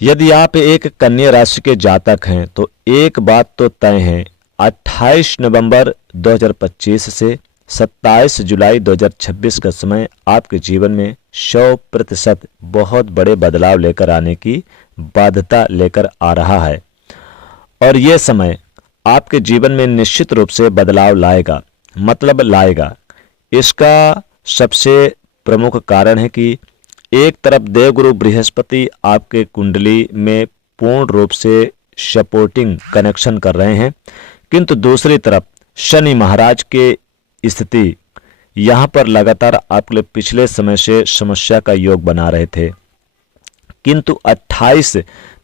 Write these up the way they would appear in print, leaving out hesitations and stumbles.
यदि आप एक कन्या राशि के जातक हैं तो एक बात तो तय है, 28 नवंबर 2025 से 27 जुलाई 2026 का समय आपके जीवन में 100% बहुत बड़े बदलाव लेकर आने की बाध्यता लेकर आ रहा है। और यह समय आपके जीवन में निश्चित रूप से बदलाव लाएगा, मतलब लाएगा। इसका सबसे प्रमुख कारण है कि एक तरफ देवगुरु बृहस्पति आपके कुंडली में पूर्ण रूप से सपोर्टिंग कनेक्शन कर रहे हैं, किंतु दूसरी तरफ शनि महाराज के स्थिति यहाँ पर लगातार आपके लिए पिछले समय से समस्या का योग बना रहे थे। किंतु 28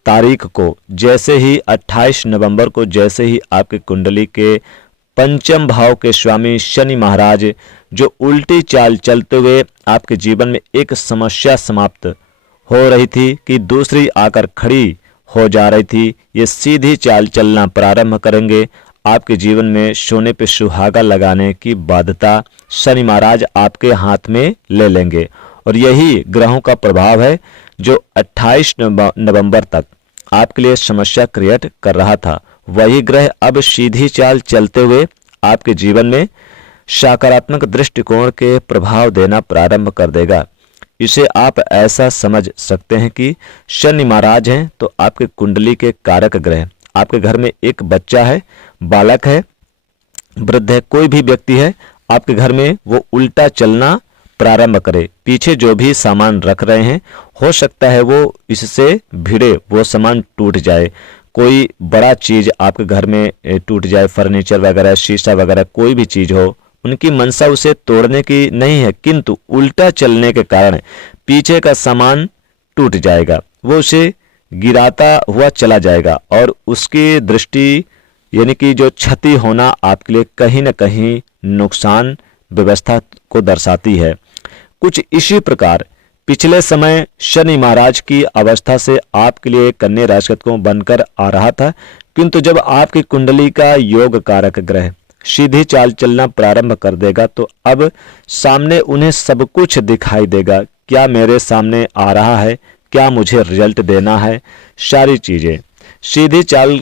तारीख को जैसे ही 28 नवंबर को जैसे ही आपके कुंडली के पंचम भाव के स्वामी शनि महाराज जो उल्टी चाल चलते हुए आपके जीवन में एक समस्या समाप्त हो रही थी कि दूसरी आकर खड़ी हो जा रही थी, ये सीधी चाल चलना प्रारंभ करेंगे। आपके जीवन में सोने पे सुहागा लगाने की बाध्यता शनि महाराज आपके हाथ में ले लेंगे। और यही ग्रहों का प्रभाव है जो 28 नवंबर तक आपके लिए समस्या क्रिएट कर रहा था। वही ग्रह अब सीधी चाल चलते हुए आपके जीवन में सकारात्मक दृष्टिकोण के प्रभाव देना प्रारंभ कर देगा। इसे आप ऐसा समझ सकते हैं कि शनि महाराज हैं तो आपके कुंडली के कारक ग्रह। आपके घर में एक बच्चा है, बालक है, वृद्ध है, कोई भी व्यक्ति है आपके घर में, वो उल्टा चलना प्रारंभ करे। पीछे जो भी सामान रख रहे हैं हो सकता है वो इससे भिड़े, वो सामान टूट जाए। कोई बड़ा चीज आपके घर में टूट जाए, फर्नीचर वगैरह, शीशा वगैरह, कोई भी चीज हो, उनकी मंशा उसे तोड़ने की नहीं है, किंतु उल्टा चलने के कारण पीछे का सामान टूट जाएगा, वो उसे गिराता हुआ चला जाएगा और उसकी दृष्टि यानी कि जो क्षति होना आपके लिए कहीं न कहीं नुकसान व्यवस्था को दर्शाती है। कुछ इसी प्रकार पिछले समय शनि महाराज की अवस्था से आपके लिए कन्या राशि को बनकर आ रहा था, किंतु जब आपकी कुंडली का योग कारक ग्रह सीधी चाल चलना प्रारंभ कर देगा तो अब सामने उन्हें सब कुछ दिखाई देगा। क्या मेरे सामने आ रहा है, क्या मुझे रिजल्ट देना है, सारी चीजें सीधी चाल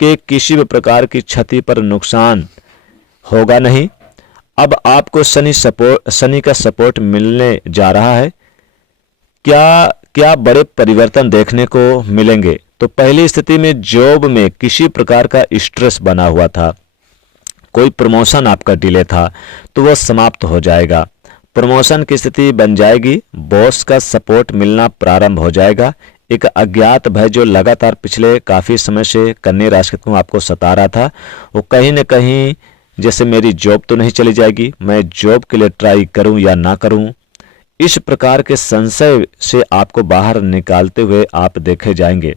के किसी भी प्रकार की क्षति पर नुकसान होगा नहीं। अब आपको शनि का सपोर्ट मिलने जा रहा है। क्या क्या बड़े परिवर्तन देखने को मिलेंगे। तो पहली स्थिति में जॉब में किसी प्रकार का स्ट्रेस बना हुआ था, कोई प्रमोशन आपका डिले था तो वह समाप्त हो जाएगा, प्रमोशन की स्थिति बन जाएगी, बॉस का सपोर्ट मिलना प्रारंभ हो जाएगा। एक अज्ञात भय जो लगातार पिछले काफी समय से कन्या राशि को आपको सता रहा था, वो कहीं न कहीं जैसे मेरी जॉब तो नहीं चली जाएगी, मैं जॉब के लिए ट्राई करूं या ना करूं, इस प्रकार के संशय से आपको बाहर निकालते हुए आप देखे जाएंगे।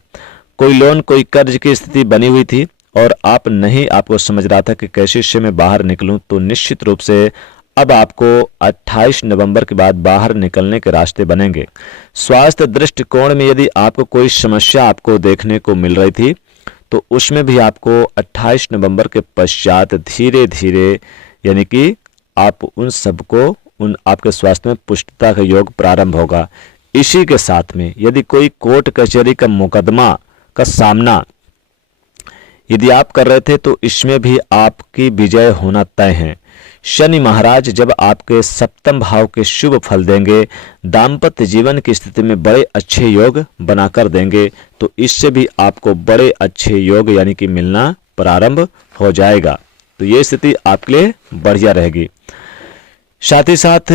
कोई लोन, कोई कर्ज की स्थिति बनी हुई थी और आपको समझ रहा था कि कैसे इससे मैं बाहर निकलूं, तो निश्चित रूप से अब आपको 28 नवंबर के बाद बाहर निकलने के रास्ते बनेंगे। स्वास्थ्य दृष्टिकोण में यदि आपको कोई समस्या आपको देखने को मिल रही थी तो उसमें भी आपको 28 नवंबर के पश्चात धीरे धीरे यानी कि आप उन आपके स्वास्थ्य में पुष्टता का योग प्रारंभ होगा। इसी के साथ में यदि कोई कोर्ट कचहरी का मुकदमा का सामना यदि आप कर रहे थे तो इसमें भी आपकी विजय होना तय है। शनि महाराज जब आपके सप्तम भाव के शुभ फल देंगे, दाम्पत्य जीवन की स्थिति में बड़े अच्छे योग बनाकर देंगे, तो इससे भी आपको बड़े अच्छे योग यानी कि मिलना प्रारंभ हो जाएगा। तो ये स्थिति आपके लिए बढ़िया रहेगी। साथ ही साथ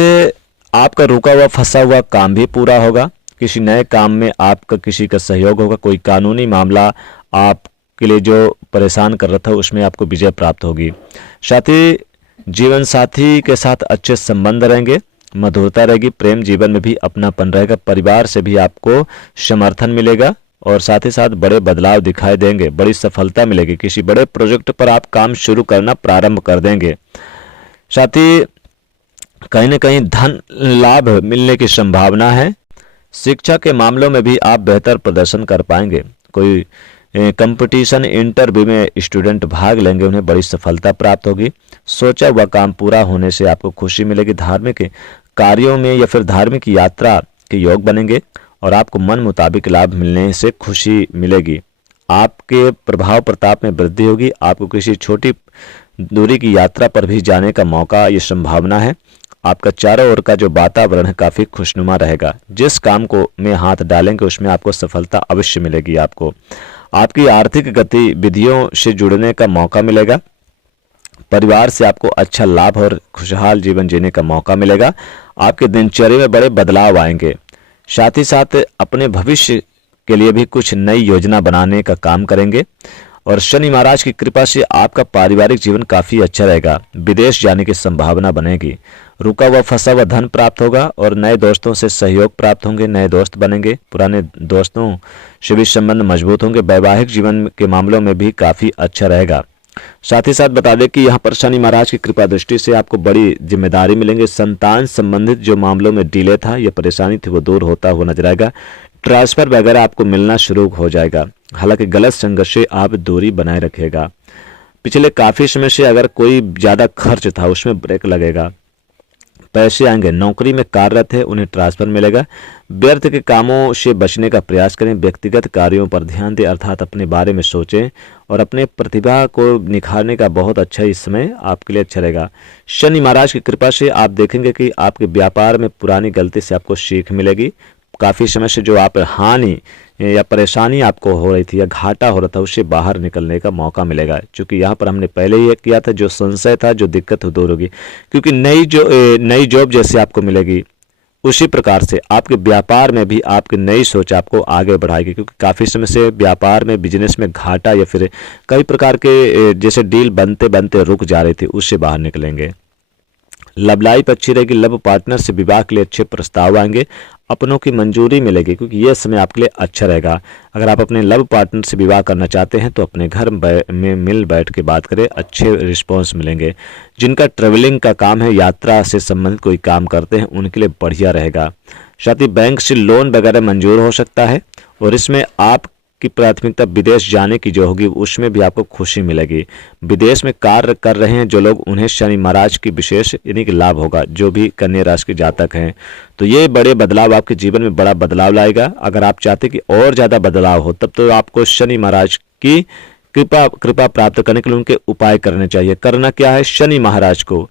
आपका रुका हुआ फंसा हुआ काम भी पूरा होगा। किसी नए काम में आपका किसी का सहयोग होगा। कोई कानूनी मामला आपके लिए जो परेशान कर रहा था उसमें आपको विजय प्राप्त होगी। साथ ही जीवन साथी के साथ अच्छे संबंध रहेंगे, मधुरता रहेगी, प्रेम जीवन में भी अपनापन रहेगा, परिवार से भी आपको समर्थन मिलेगा और साथ ही साथ बड़े बदलाव दिखाई देंगे, बड़ी सफलता मिलेगी। किसी बड़े प्रोजेक्ट पर आप काम शुरू करना प्रारंभ कर देंगे। साथ ही कहीं न कहीं धन लाभ मिलने की संभावना है। शिक्षा के मामलों में भी आप बेहतर प्रदर्शन कर पाएंगे। कोई कंपटीशन इंटरव्यू में स्टूडेंट भाग लेंगे, उन्हें बड़ी सफलता प्राप्त होगी। सोचा हुआ काम पूरा होने से आपको खुशी मिलेगी। धार्मिक कार्यों में या फिर धार्मिक यात्रा के योग बनेंगे और आपको मन मुताबिक लाभ मिलने से खुशी मिलेगी। आपके प्रभाव प्रताप में वृद्धि होगी। आपको किसी छोटी दूरी की यात्रा पर भी जाने का मौका, ये संभावना है। आपका चारों ओर का जो वातावरण है काफ़ी खुशनुमा रहेगा। जिस काम को में हाथ डालेंगे उसमें आपको सफलता अवश्य मिलेगी। आपको आपकी आर्थिक गतिविधियों से जुड़ने का मौका मिलेगा। परिवार से आपको अच्छा लाभ और खुशहाल जीवन जीने का मौका मिलेगा। आपके दिनचर्या में बड़े बदलाव आएंगे। साथ ही साथ अपने भविष्य के लिए भी कुछ नई योजना बनाने का काम करेंगे। और शनि महाराज की कृपा से आपका पारिवारिक जीवन काफ़ी अच्छा रहेगा। विदेश जाने की संभावना बनेगी। रुका हुआ फंसा हुआ धन प्राप्त होगा और नए दोस्तों से सहयोग प्राप्त होंगे। नए दोस्त बनेंगे। पुराने दोस्तों से भी संबंध मजबूत होंगे। वैवाहिक जीवन के मामलों में भी काफ़ी अच्छा रहेगा। साथ ही साथ बता दें कि यहाँ पर शनि महाराज की कृपा दृष्टि से आपको बड़ी जिम्मेदारी मिलेंगे। संतान संबंधित जो मामलों में डिले था, ये परेशानी थी, वो दूर होता हुआ नजर आएगा। ट्रांसफर वगैरह आपको मिलना शुरू हो जाएगा। हालांकि गलत संगत से आप दूरी बनाए रखिएगा। पिछले काफ़ी समय से अगर कोई ज़्यादा खर्च था उसमें ब्रेक लगेगा। पैसे आएंगे। नौकरी में कार्यरत है उन्हें ट्रांसफर मिलेगा। व्यर्थ के कामों से बचने का प्रयास करें। व्यक्तिगत कार्यों पर ध्यान दें, अर्थात अपने बारे में सोचें और अपने प्रतिभा को निखारने का बहुत अच्छा इस समय आपके लिए अच्छा रहेगा। शनि महाराज की कृपा से आप देखेंगे कि आपके व्यापार में पुरानी गलती से आपको सीख मिलेगी। काफ़ी समय से जो आप हानि या परेशानी आपको हो रही थी या घाटा हो रहा था, उससे बाहर निकलने का मौका मिलेगा। क्योंकि यहाँ पर हमने पहले ही किया था, जो संशय था, जो दिक्कत दूर होगी। क्योंकि नई जॉब जैसे आपको मिलेगी, उसी प्रकार से आपके व्यापार में भी आपकी नई सोच आपको आगे बढ़ाएगी। क्योंकि काफ़ी समय से व्यापार में, बिजनेस में घाटा या फिर कई प्रकार के जैसे डील बनते बनते रुक जा रही थी, उससे बाहर निकलेंगे। लव लाइफ अच्छी रहेगी। लव पार्टनर से विवाह के लिए अच्छे प्रस्ताव आएंगे। अपनों की मंजूरी मिलेगी क्योंकि यह समय आपके लिए अच्छा रहेगा। अगर आप अपने लव पार्टनर से विवाह करना चाहते हैं तो अपने घर में मिल बैठ के बात करें, अच्छे रिस्पॉन्स मिलेंगे। जिनका ट्रेवलिंग का काम है, यात्रा से संबंधित कोई काम करते हैं, उनके लिए बढ़िया रहेगा। साथ ही बैंक से लोन वगैरह मंजूर हो सकता है और इसमें आप की प्राथमिकता विदेश जाने की जो होगी उसमें भी आपको खुशी मिलेगी। विदेश में कार्य कर रहे हैं जो लोग, उन्हें शनि महाराज की विशेष यानी कि लाभ होगा। जो भी कन्या राशि के जातक हैं, तो ये बड़े बदलाव आपके जीवन में बड़ा बदलाव लाएगा। अगर आप चाहते कि और ज़्यादा बदलाव हो, तब तो आपको शनि महाराज की कृपा प्राप्त करने के लिए उनके उपाय करने चाहिए। करना क्या है, शनि महाराज को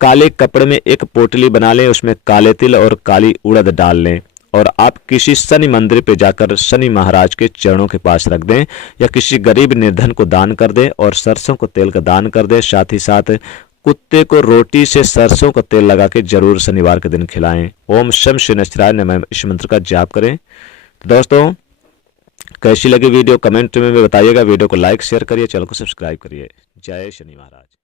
काले कपड़े में एक पोटली बना लें, उसमें काले तिल और काली उड़द डाल लें और आप किसी शनि मंदिर पे जाकर शनि महाराज के चरणों के पास रख दें या किसी गरीब निर्धन को दान कर दें और सरसों को तेल का दान कर दें। साथ ही साथ कुत्ते को रोटी से सरसों का तेल लगा के जरूर शनिवार के दिन खिलाएं। ओम शम शनिश्चराय नमः, इस मंत्र का जाप करें। तो दोस्तों, कैसी लगी वीडियो कमेंट में बताइएगा। वीडियो को लाइक शेयर करिए, चैनल को सब्सक्राइब करिए। जय शनि महाराज।